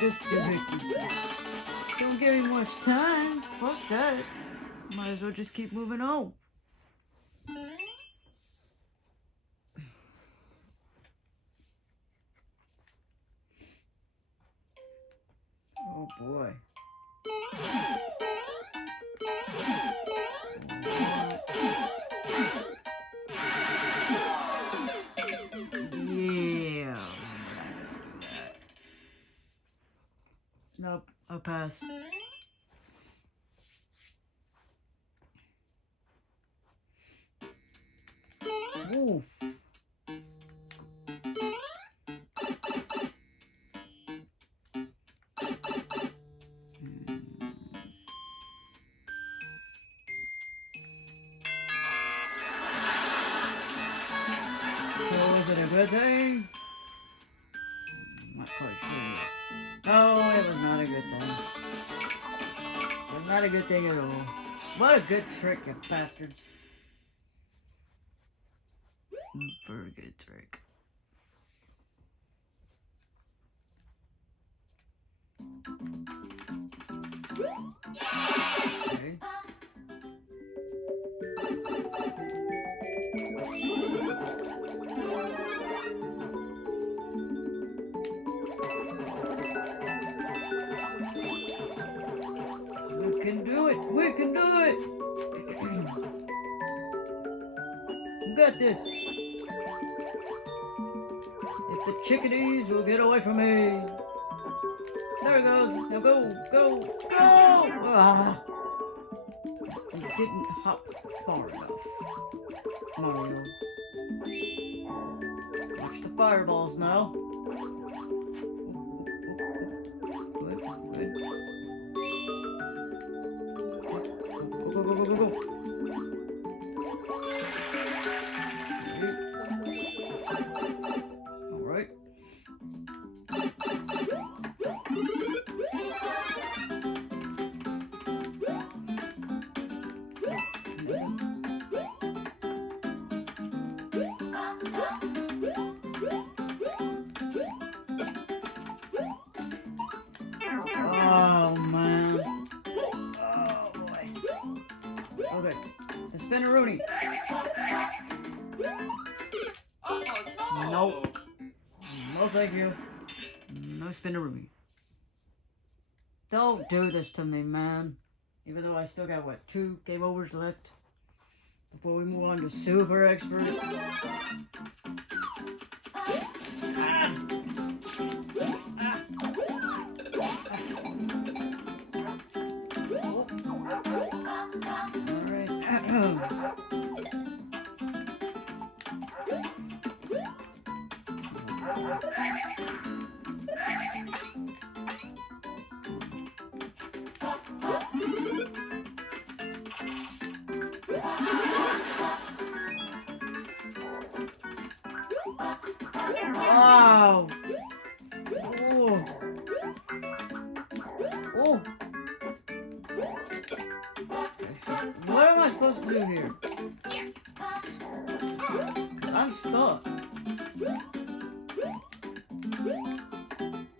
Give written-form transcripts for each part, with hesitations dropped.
this doohickey? Don't give me much time. Fuck that. Might as well just keep moving on. Oh boy. Yeah. Nope, I'll pass. Ooh. So is it a good thing? Not quite sure. No, it was not a good thing. It was not a good thing at all. What a good trick, you bastards. Very good trick. Okay. We can do it! We can do it! We got this! If the chickadees will get away from me! There it goes! Now go! Go! Go! Ah! You didn't hop far enough, Mario. Watch the fireballs now. Good, good. Go, go, go, go, go, go. Alright. Oh man. Oh boy. Okay. The spinneroonie. Nope. No thank you. No spinneroonie. Don't do this to me, man. Even though I still got, what, 2 game overs left? Before we move on to Super Expert. Wow! Oh! Oh! What am I supposed to do here? I'm stuck.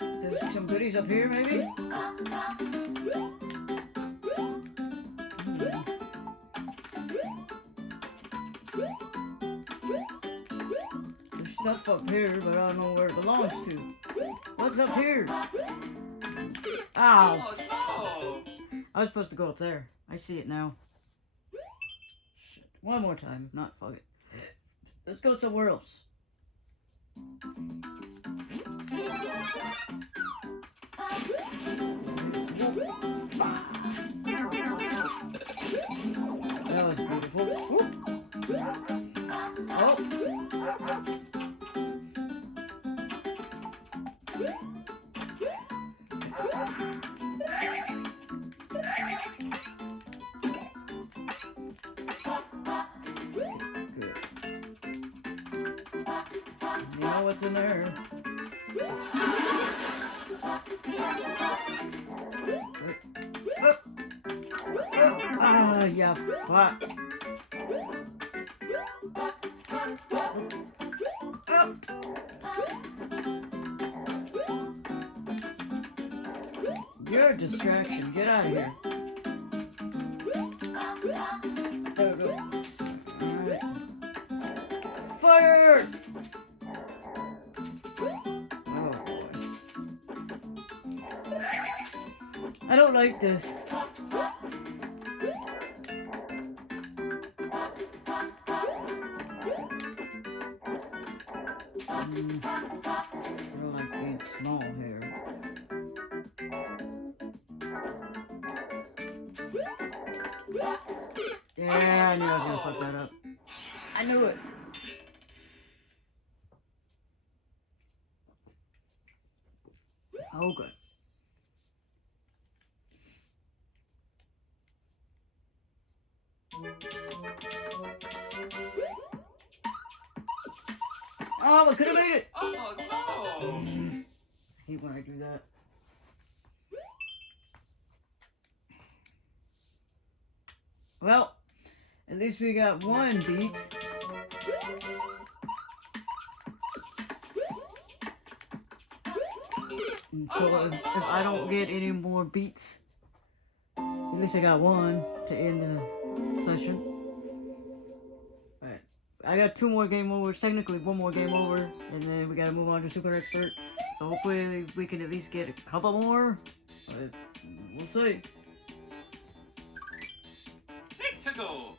There's some goodies up here, maybe? There's stuff up here, but I don't know where it belongs to. What's up here? Ow! I was supposed to go up there. I see it now. Shit. One more time. If not, fuck it. Let's go somewhere else. That was beautiful. Oh! Good. You know what's in there. Ah, yeah, fuck. You're a distraction. Get out of here. There we go. Alright. Fire! Oh boy. I don't like this. I don't like being small here. Yeah, I knew I was gonna fuck that up. I knew it. Oh, good. Oh, I could have made it. Oh no! I hate when I do that. Well, at least we got one beat. So if I don't get any more beats, at least I got one to end the session. Alright, I got 2 more game overs, technically 1 more game over, and then we gotta move on to Super Expert. So hopefully we can at least get a couple more, but we'll see. Let's go!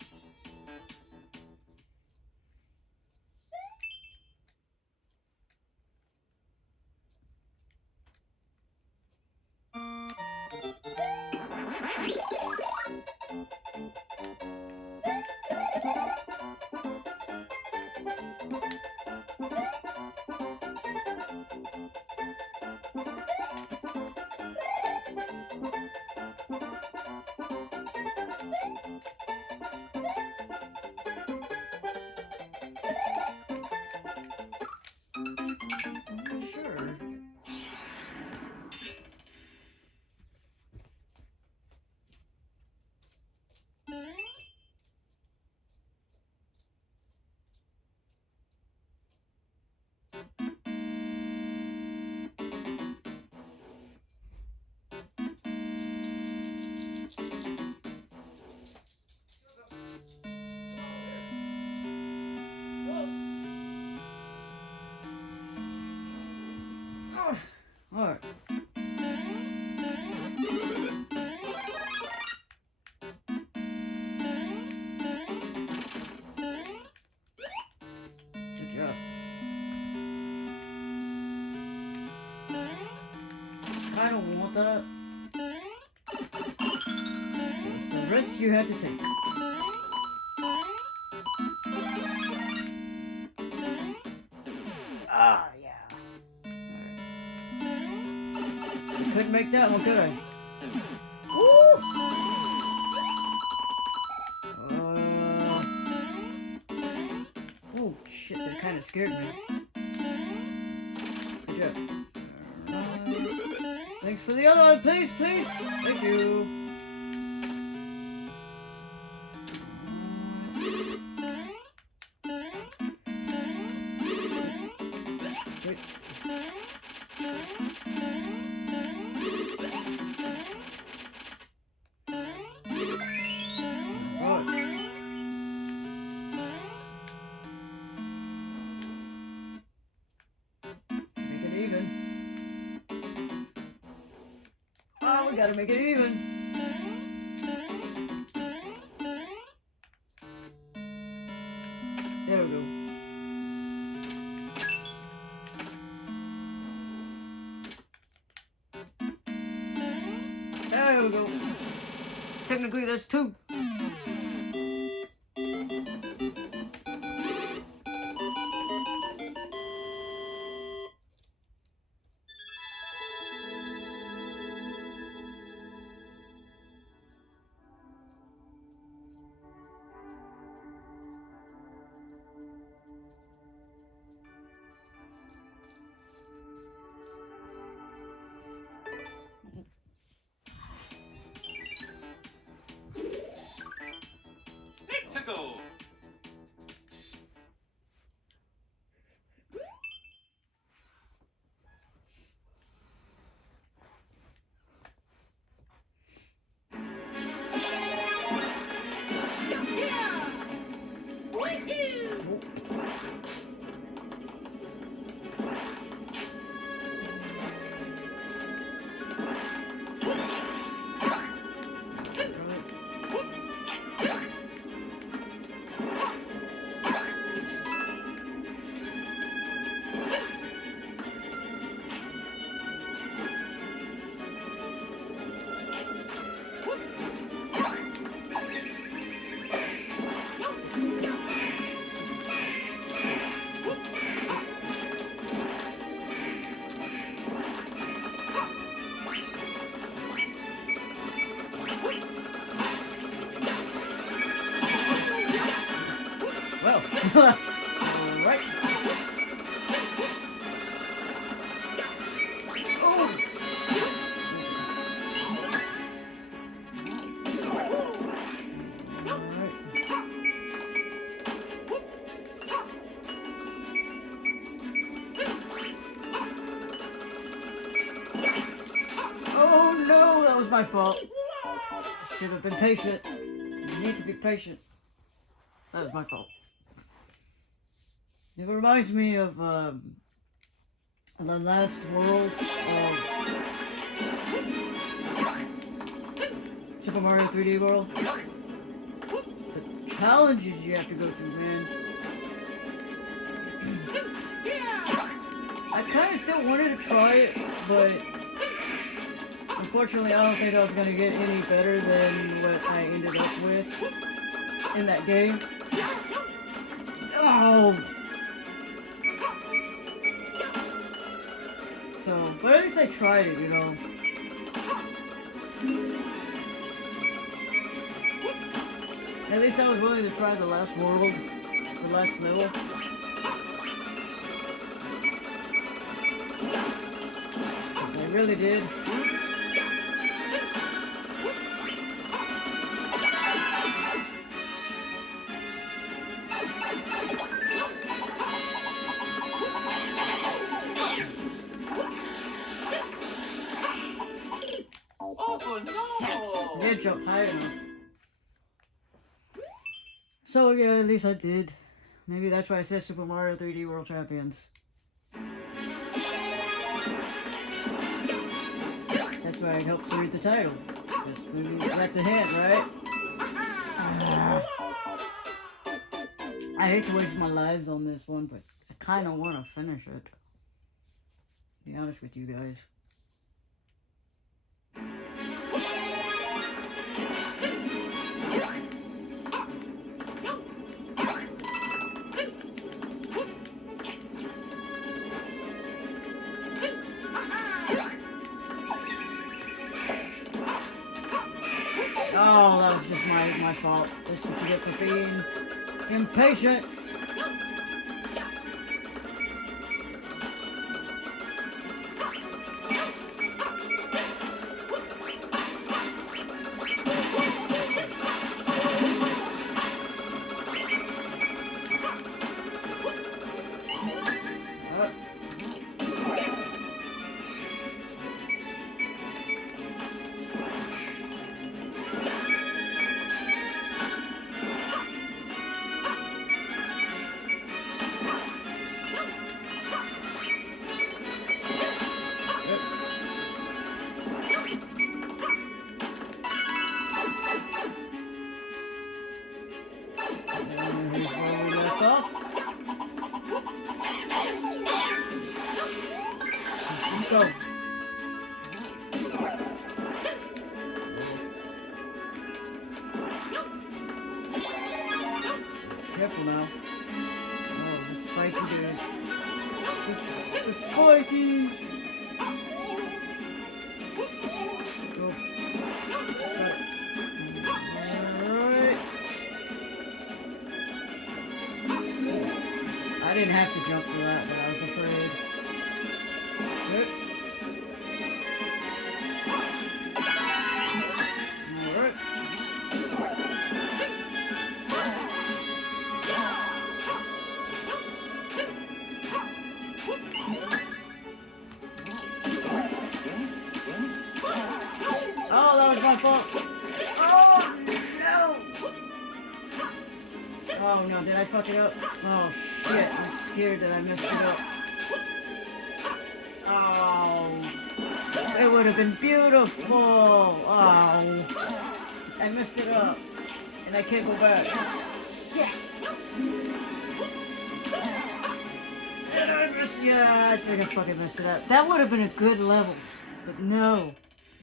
Sure. Alright. Good job. I don't want that. It's a risk you had to take. Ah, yeah. I couldn't make that one, could I? Woo! Oh, shit, that kind of scared me. Good job. Thanks for the other one, please, please. Thank you. Wait. Make it even. Oh, we gotta make it even. There we go. There we go. Technically, that's 2. Alright. Oh! Oh no, that was my fault. Should have been patient. You need to be patient. That was my fault. It reminds me of the last world of Super Mario 3D World. The challenges you have to go through, man. I kind of still wanted to try it, but unfortunately I don't think I was going to get any better than what I ended up with in that game. Oh! So, but at least I tried it, you know. At least I was willing to try the last world, the last level. I really did. Oh no! I did jump high enough. So yeah, at least I did. Maybe that's why I said Super Mario 3D World Champions. That's why it helps to read the title. Just maybe that's a hint, right? I hate to waste my lives on this one, but I kind of want to finish it. To be honest with you guys. Oh, that was just my fault. This is what you get for being impatient. And here's where we left off. Let's go. Careful now. Oh, the spiky dudes. The spikies! Go. Alright. I didn't have to jump for that, but I was afraid. Good. Alright. Oh, that was my fault. Oh, no. Oh, no, did I fuck it up? Oh, shit, I'm scared that I messed it up. Oh, it would have been beautiful. Oh, I messed it up. And I can't go back. Shit. Yeah, I think I fucking messed it up. That would have been a good level. But no.